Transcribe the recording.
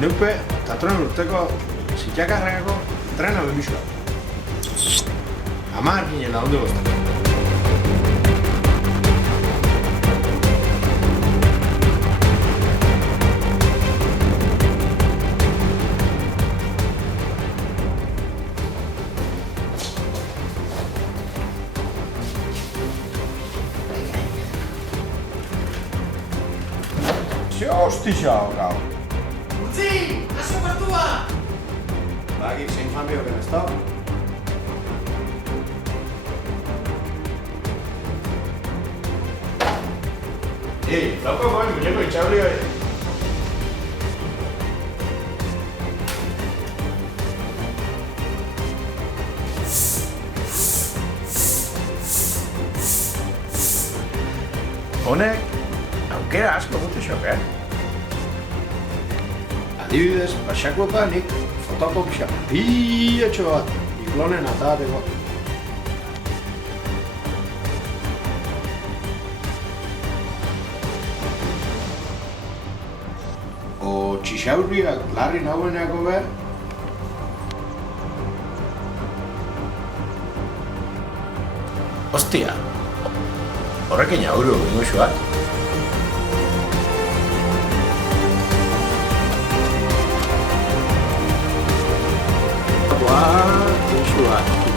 Neupe, tatron urteko zitxakarrakako trena bemisua. Amar ginen da, ondo goztak. Ze hostia, gau. Utzi! Asko partua! Bagik zein familio gen ez da? Dauko goen muñeko itxauli hori. Honek, aukera asko dute xok, Adibidez, Baxakoepa nik fotokopia pietxo bat iklonen atateko. O txixaurriak larri nagoeneako behar. Ostia, horrekin aurru ingoxu bat. Wah, ingoxu bat.